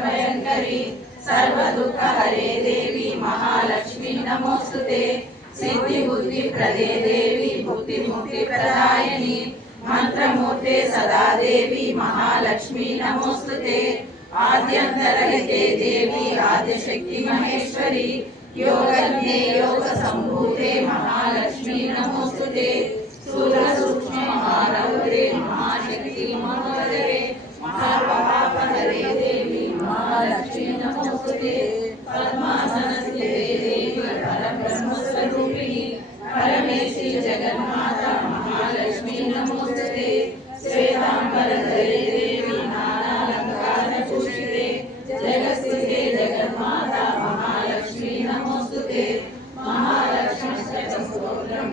भयंकरी सर्व दुःख हरे देवी महालक्ष्मी नमोस्तुते। सिद्धि बुद्धि प्रदे देवी भुक्ति मुक्ति प्रदायिनी मंत्रमूर्ते सदा देवी महालक्ष्मी नमोस्तुते। आद्यंतरहिते देवी आद्यशक्ति महेश्वरी योगज्ञे योग संभूते महालक्ष्मी नमोस्तुते। स्थूल सूक्ष्म महारौद्रे महाशक्ति महोदरे महापापहरे देवी महालक्ष्मी नमोस्तुते। पद्मासनस्थिते देवी परब्रह्मस्वरूपिणी परमेशी जगन्माता महालक्ष्मी नमोस्तुते। श्वेतांबरधरे देवी नानालंकारभूषिते जगत्स्थिते जगन्माता महालक्ष्मी नमोस्तुते। महालक्ष्मी स्तोत्रम्।